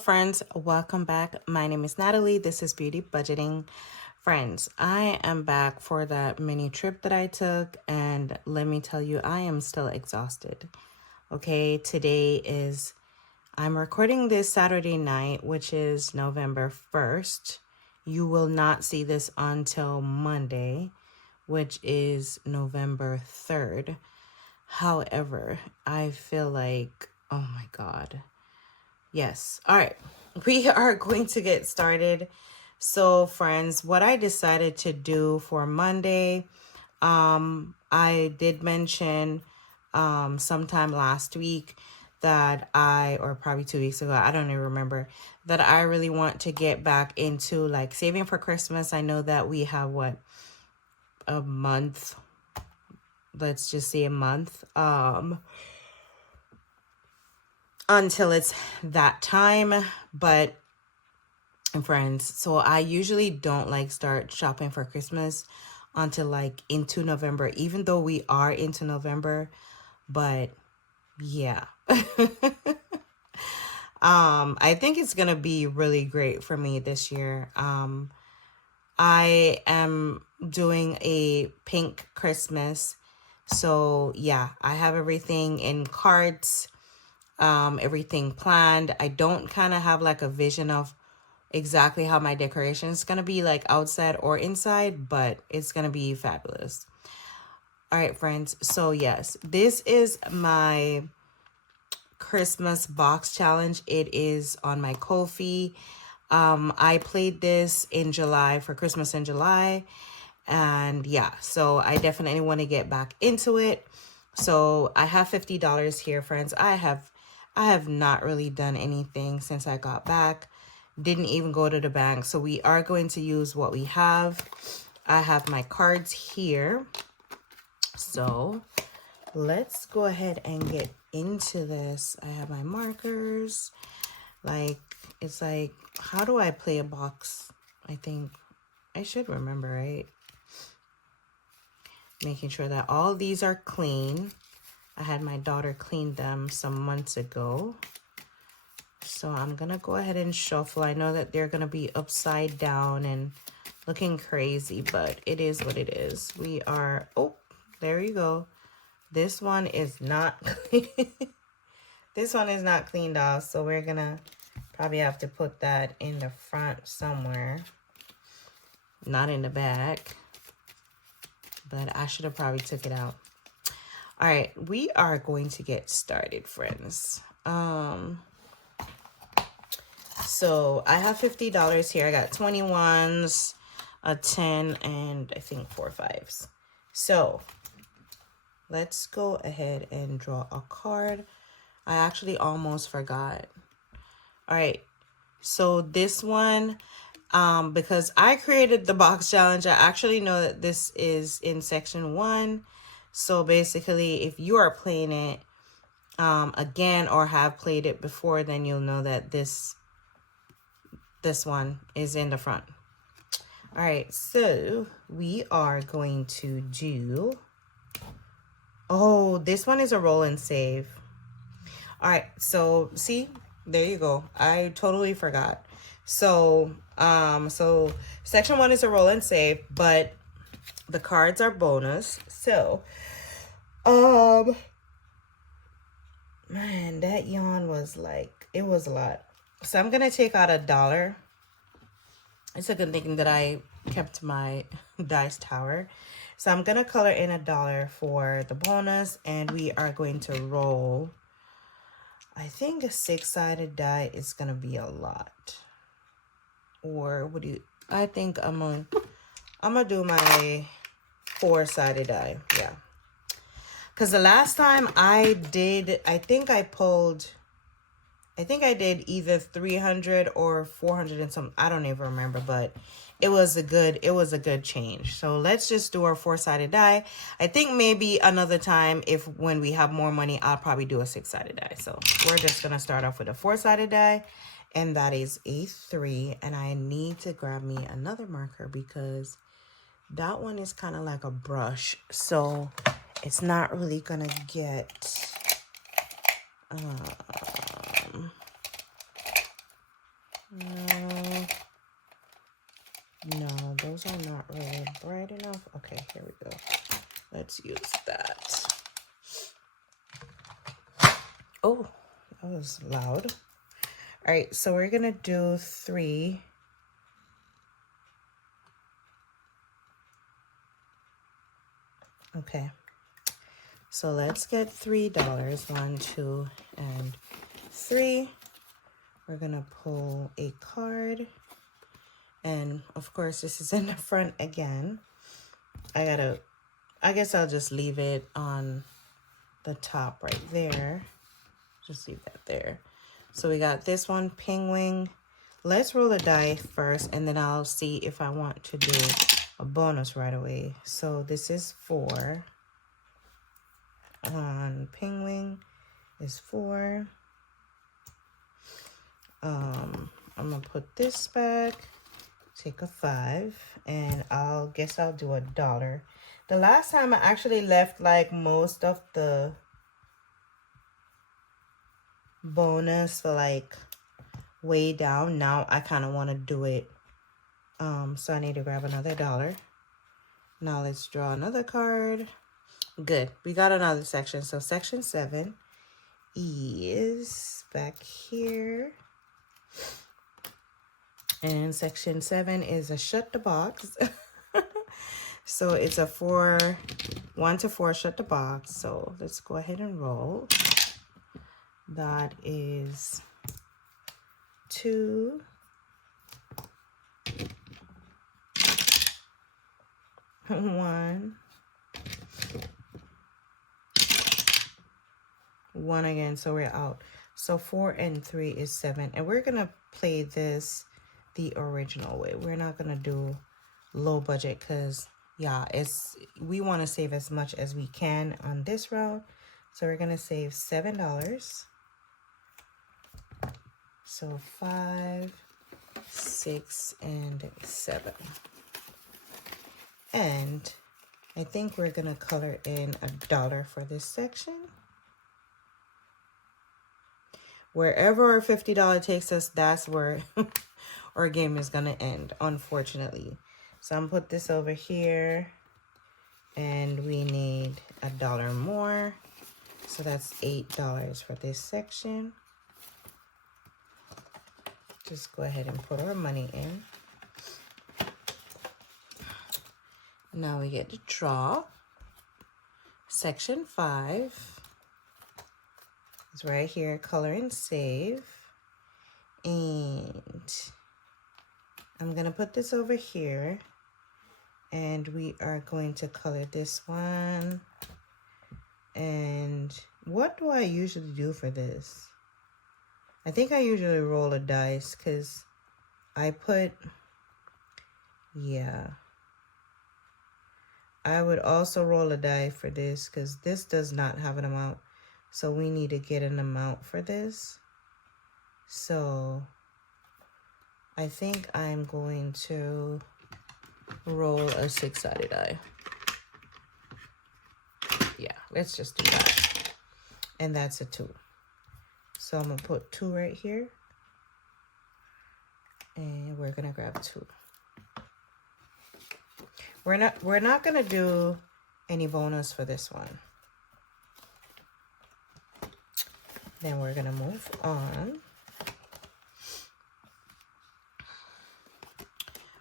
friends, welcome back. My name is Natalie. This is Beauty Budgeting. Friends, I am back for that mini trip that I took, and let me tell you, I am still exhausted. Okay, I'm recording this Saturday night, which is November 1st. You will not see this until Monday, which is November 3rd. However, I feel like, oh my God. Yes. All right. We are going to get started. So, friends, what I decided to do for Monday, I did mention sometime last week or probably 2 weeks ago, I don't even remember, that I really want to get back into like saving for Christmas. I know that we have a month, let's just say a month, until it's that time. But friends, so I usually don't like start shopping for Christmas until like into November, even though we are into November. But yeah. I think it's gonna be really great for me this year. I am doing a pink Christmas. So yeah, I have everything in carts, everything planned. I don't kind of have like a vision of exactly how my decoration is going to be like outside or inside, but it's going to be fabulous. All right, friends. So yes, this is my Christmas box challenge. It is on my Kofi. I played this in July for Christmas in July. And yeah, so I definitely want to get back into it. So I have $50 here, friends. I have not really done anything since I got back. Didn't even go to the bank. So we are going to use what we have. I have my cards here. So let's go ahead and get into this. I have my markers. It's like, how do I play a box? I think I should remember, right? Making sure that all these are clean. I had my daughter clean them some months ago. So I'm going to go ahead and shuffle. I know that they're going to be upside down and looking crazy, but it is what it is. Oh, there you go. This one is not clean. This one is not cleaned off, so we're going to probably have to put that in the front somewhere. Not in the back, but I should have probably took it out. All right, we are going to get started, friends. So I have $50 here. I got 21s, a 10, and I think 4 5s. So let's go ahead and draw a card. I actually almost forgot. All right. So this one, because I created the box challenge, I actually know that this is in section 1. So basically, if you are playing it again or have played it before, then you'll know that this one is in the front. All right, so we are going to do, oh, this one is a roll and save. All right, so see, there you go. I totally forgot. So section 1 is a roll and save, but the cards are bonus. So, man, that yawn was like, it was a lot. So I'm going to take out $1. It's a good thing that I kept my dice tower. So I'm going to color in $1 for the bonus, and we are going to roll. I think a 6-sided die is going to be a lot. Or I think I'm going to do my 4-sided die. Yeah. Because the last time I did, I think I did either 300 or 400 and some. I don't even remember, but it was a good change. So let's just do our 4-sided die. I think maybe another time, when we have more money, I'll probably do a 6-sided die. So we're just going to start off with a 4-sided die, and that is a 3. And I need to grab me another marker because that one is kind of like a brush. So it's not really going to get... No. No, those are not really bright enough. Okay, here we go. Let's use that. Oh, that was loud. All right, so we're gonna do 3. Okay, so let's get $3. 1, 2, and 3. We're gonna pull a card. And of course, this is in the front again. I guess I'll just leave it on the top right there. Just leave that there. So we got this one, penguin. Let's roll a die first, and then I'll see if I want to do a bonus right away. So this is 4. On penguin is 4. I'm gonna put this back. Take a 5, and I'll do $1. The last time I actually left like most of the bonus for like way down. Now I kind of want to do it. So I need to grab another $1. Now let's draw another card. Good. We got another section. So section 7 is back here. And section 7 is a shut the box. So it's a 1 to 4 shut the box. So let's go ahead and roll. That is 2. 1. 1 again, so we're out. So 4 and 3 is 7. And we're gonna play this the original way. We're not gonna do low budget because yeah, we want to save as much as we can on this round. So we're gonna save $7. So 5, 6, and 7. And I think we're gonna color in $1 for this section. Wherever our $50 takes us, that's where our game is gonna end, unfortunately. So I'm gonna put this over here, and we need $1 more. So that's $8 for this section. Just go ahead and put our money in. Now we get to draw. Section 5 is right here, color and save. And I'm gonna put this over here, and we are going to color this one. And what do I usually do for this? I think I usually roll a dice because I would also roll a die for this because this does not have an amount. So we need to get an amount for this. So I think I'm going to roll a 6-sided die. Yeah, let's just do that. And that's a 2. So I'm gonna put 2 right here. And we're gonna grab 2. We're not gonna do any bonus for this one. Then we're gonna move on.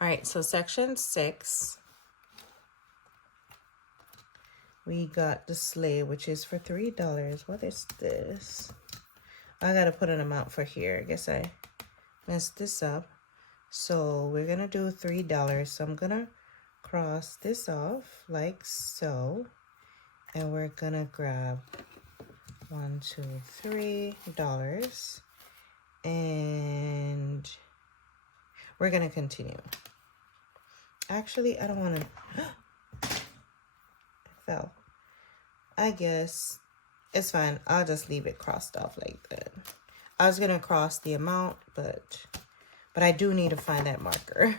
All right, so section 6. We got the sleigh, which is for $3. What is this? I gotta put an amount for here. I guess I messed this up. So we're gonna do $3. So I'm gonna cross this off like so. And we're gonna grab $1, $2, $3. And we're gonna continue. Actually, I don't wanna, it fell. I guess it's fine. I'll just leave it crossed off like that. I was gonna cross the amount, but I do need to find that marker.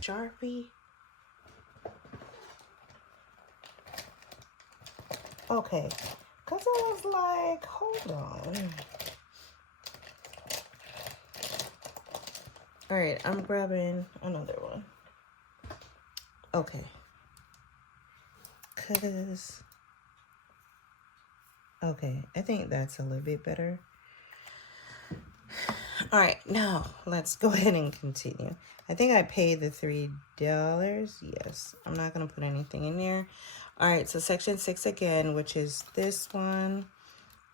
Sharpie. Okay, Because I was like, hold on. All right, I'm grabbing another one. Okay. Because, okay, I think that's a little bit better. All right, now let's go ahead and continue. I think I paid the $3. Yes, I'm not going to put anything in there. All right, so section 6 again, which is this one.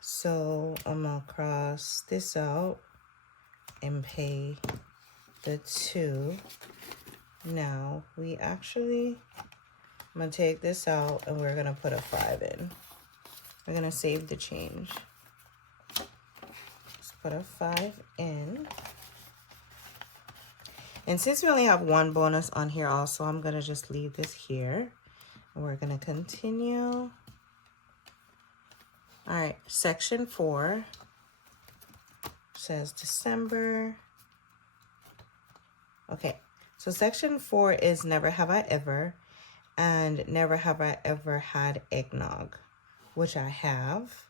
So I'm going to cross this out and pay the 2. Now we actually, I'm going to take this out and we're going to put a 5 in. We're going to save the change. Let's put a 5 in. And since we only have one bonus on here also, I'm going to just leave this here. And we're going to continue. All right, section 4 says December. Okay, so section 4 is never have I ever, and never have I ever had eggnog, which I have.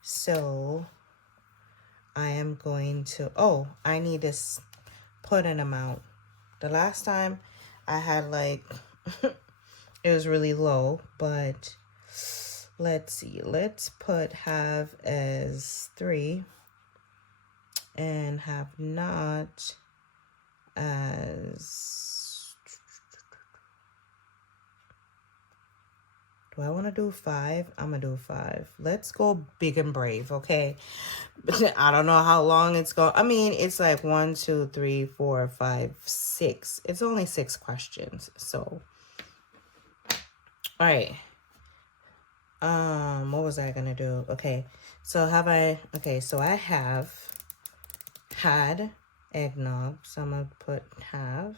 So I am going to, oh, I need to put an amount. The last time I had like, it was really low, but let's see. Let's put have as 3 and have not as, do I want to do 5? I'm going to do 5. Let's go big and brave, okay? I don't know how long it's going. I mean, it's like 1, 2, 3, 4, 5, 6. It's only 6 questions. So, all right. What was I gonna do? Okay. So so I have had eggnog. So I'm gonna put have.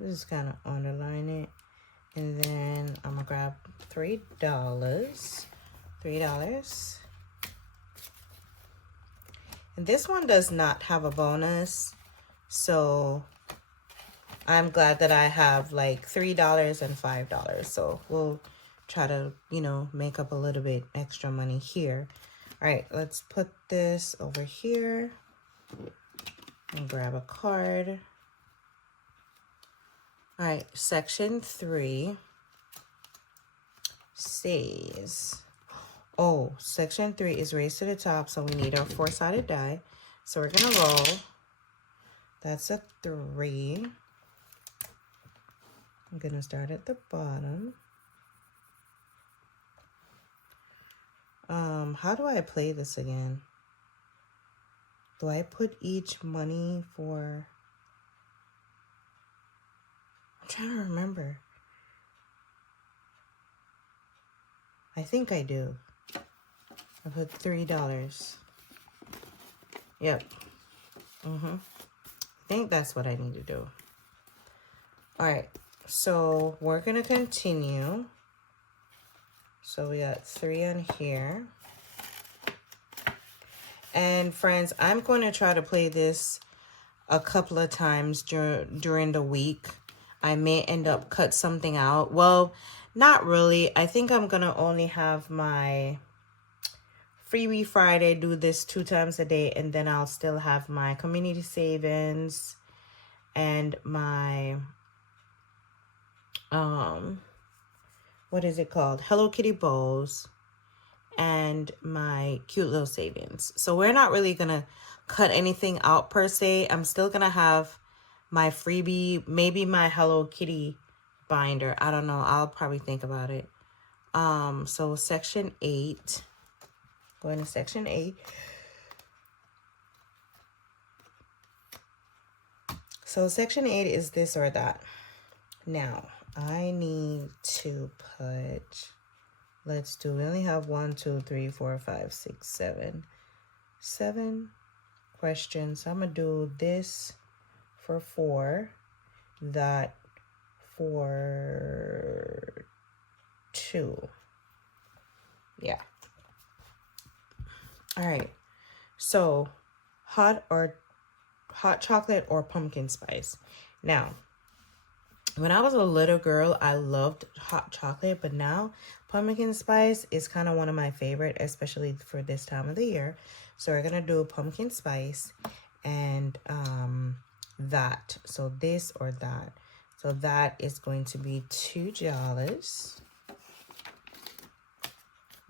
Just kind of underline it. And then I'm gonna grab $3. $3. And this one does not have a bonus, so I'm glad that I have like $3 and $5. So we'll try to, you know, make up a little bit extra money here. All right, let's put this over here and grab a card. All right, section 3 says, oh, section 3 is raised to the top, so we need our 4-sided die. So we're gonna roll. That's a 3. I'm gonna start at the bottom. How do I play this again? Do I put each money for, I'm trying to remember. I think I do. I put $3. Yep. I think that's what I need to do. All right. So we're going to continue. So we got 3 on here. And friends, I'm going to try to play this a couple of times during the week. I may end up cut something out. Well, not really. I think I'm going to only have my Freebie Friday, do this 2 times a day, and then I'll still have my community savings and my what is it called? Hello Kitty bows and my cute little savings. So we're not really gonna cut anything out per se. I'm still gonna have my freebie, maybe my Hello Kitty binder. I don't know. I'll probably think about it. So section 8. Going to section 8. So section 8 is this or that. Now, I need to put, let's do, we only have 1, 2, 3, 4, 5, 6, 7. 7 questions. So I'm going to do this for 4, that for 2. Yeah. All right. So hot chocolate or pumpkin spice. Now, When I was a little girl, I loved hot chocolate, but now pumpkin spice is kind of one of my favorite, especially for this time of the year. So we're gonna do pumpkin spice and that. So this or that. So that is going to be $2,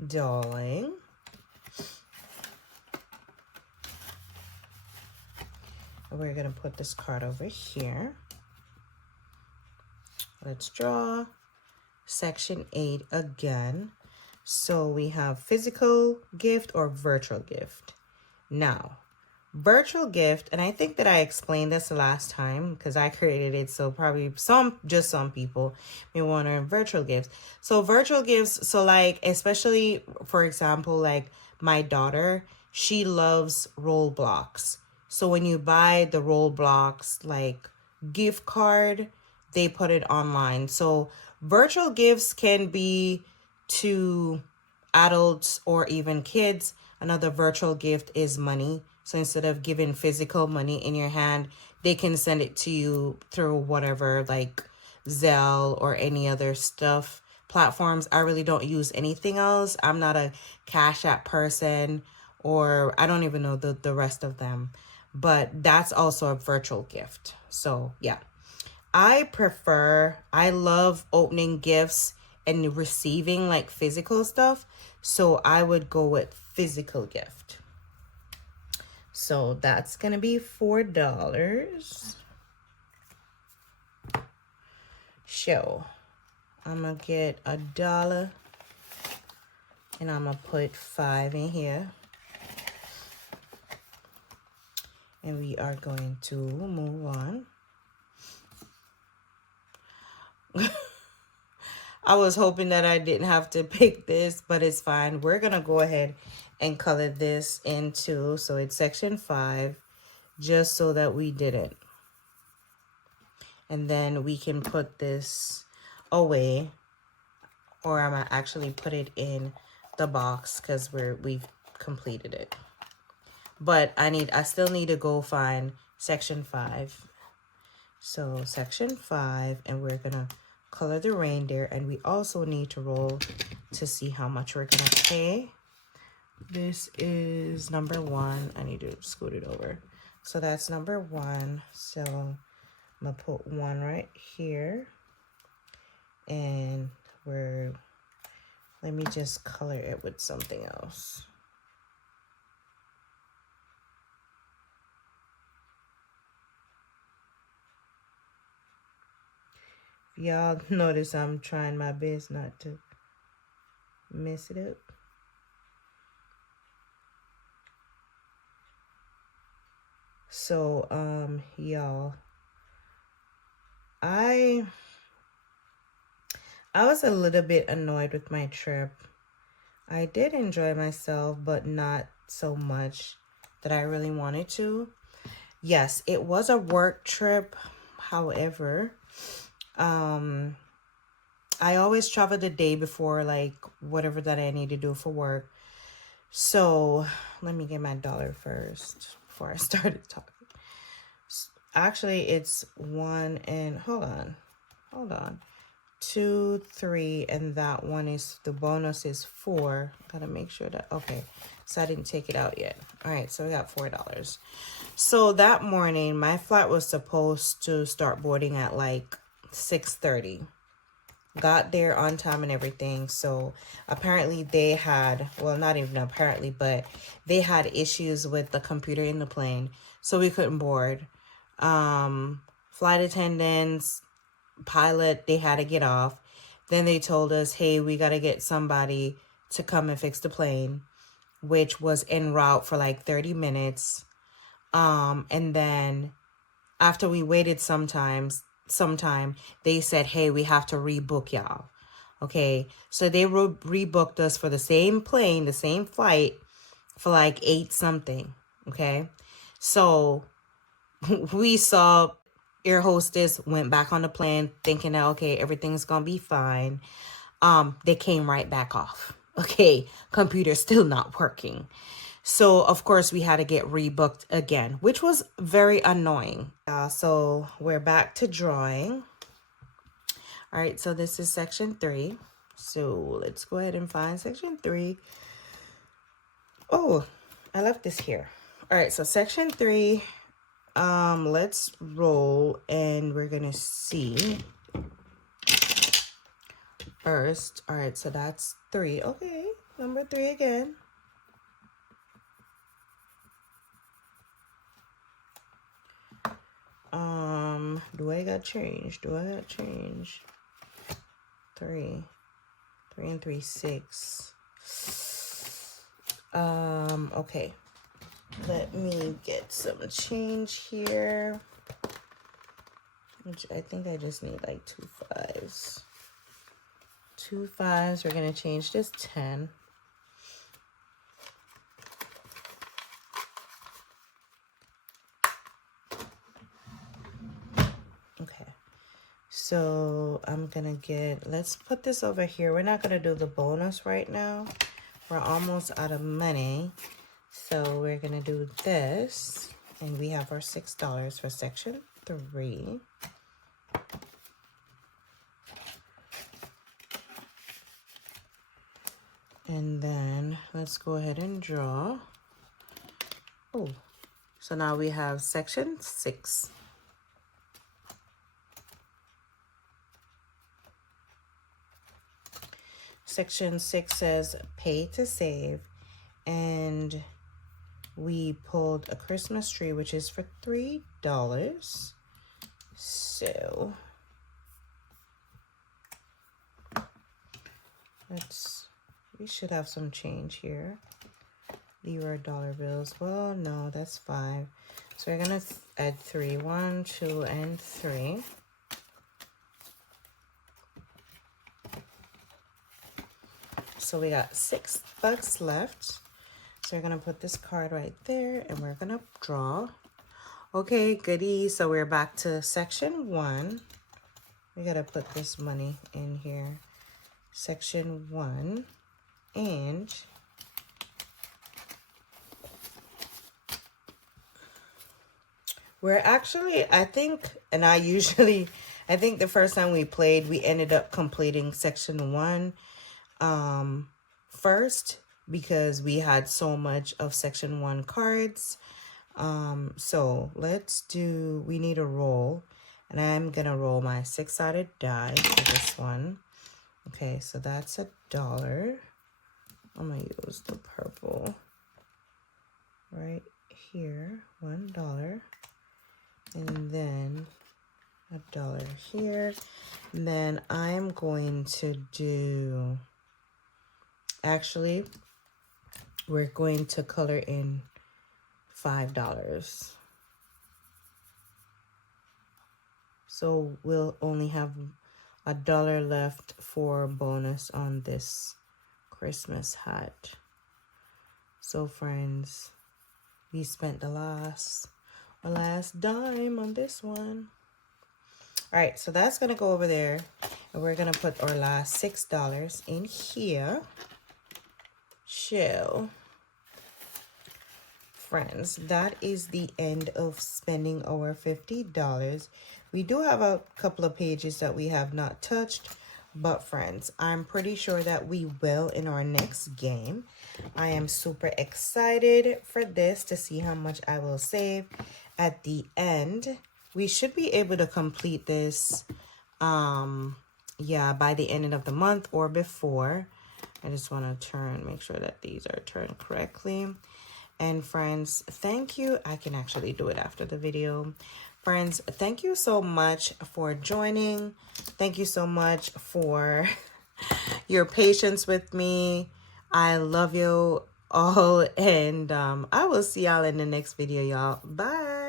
darling. We're gonna put this card over here. Let's draw section 8 again. So we have physical gift or virtual gift. Now, virtual gift, and I think that I explained this last time because I created it, so probably some people may want to virtual gifts. So virtual gifts, so like, especially for example, like my daughter, she loves Roblox. So when you buy the Roblox like gift card, they put it online. So virtual gifts can be to adults or even kids. Another virtual gift is money. So instead of giving physical money in your hand, they can send it to you through whatever, like Zelle or any other stuff platforms. I really don't use anything else. I'm not a Cash App person, or I don't even know the rest of them. But that's also a virtual gift. So yeah. I love opening gifts and receiving like physical stuff. So I would go with physical gift. So that's going to be $4. So I'm going to get $1 and I'm going to put 5 in here. And we are going to move on. I was hoping that I didn't have to pick this, but it's fine. We're going to go ahead and color this into, so it's section 5, just so that we didn't. And then we can put this away, or I'm going to actually put it in the box because we've completed it. But I still need to go find section 5. So section 5, and we're going to color the reindeer, and we also need to roll to see how much we're going to pay. This is number 1. I need to scoot it over. So that's number 1. So I'm going to put 1 right here. And let me just color it with something else. Y'all notice I'm trying my best not to mess it up. So, y'all, I was a little bit annoyed with my trip. I did enjoy myself, but not so much that I really wanted to. Yes, it was a work trip. However, I always travel the day before, like whatever that I need to do for work. So let me get my dollar first before I started talking. Actually, it's 1 and hold on. 2, 3, and that one is, the bonus is 4. Gotta make sure that, okay, so I didn't take it out yet. All right, so we got $4. So that morning, my flight was supposed to start boarding at like 6:30. Got there on time and everything. So apparently they had, well, not even apparently, but they had issues with the computer in the plane, so we couldn't board. Flight attendants, pilot, they had to get off. Then they told us, hey, we got to get somebody to come and fix the plane, which was en route for like 30 minutes. And then after we waited sometime, they said, hey, we have to rebook y'all. Okay, so they rebooked us for the same plane, the same flight, for like 8 something. Okay, so we saw air hostess went back on the plane thinking that, okay, everything's gonna be fine. They came right back off. Okay, computer still not working. So of course we had to get rebooked again, which was very annoying. So we're back to drawing. All right, so this is section 3. So let's go ahead and find section 3. Oh, I left this here. All right, so section 3. Let's roll and we're gonna see first. All right, so that's 3. Okay, number 3 again. Do I got change? 3 and 3, 6. Okay, let me get some change here, which I think I just need like 2 5s. 2 5s. We're gonna change this 10. Okay, so I'm gonna get, let's put this over here. We're not gonna do the bonus right now. We're almost out of money. So we're gonna do this, and we have our $6 for section 3. And then let's go ahead and draw. Oh, so now we have section 6. Section 6 says pay to save, and we pulled a Christmas tree, which is for $3. So we should have some change here. Leave our dollar bills. Well, no, that's 5. So we're gonna add 3. 1, 2, and 3. So we got $6 left. So we're gonna put this card right there, and we're gonna draw. Okay, goody. So we're back to section 1. We gotta put this money in here. Section 1, and we're actually, I think the first time we played, we ended up completing section 1 first, because we had so much of section 1 cards. So we need a roll, and I'm gonna roll my 6-sided die for this one. Okay, so that's $1. I'm gonna use the purple right here, $1, and then $1 here. And then I'm going to do, actually, we're going to color in $5. So we'll only have $1 left for bonus on this Christmas hat. So friends, we spent the last dime on this one. All right, so that's gonna go over there, and we're gonna put our last $6 in here. So friends, that is the end of spending our $50. We do have a couple of pages that we have not touched, but friends, I'm pretty sure that we will in our next game. I am super excited for this to see how much I will save at the end. We should be able to complete this yeah, by the end of the month or before. I just want to make sure that these are turned correctly. And friends, thank you. I can actually do it after the video. Friends, thank you so much for joining. Thank you so much for your patience with me. I love you all, and I will see y'all in the next video, y'all. Bye.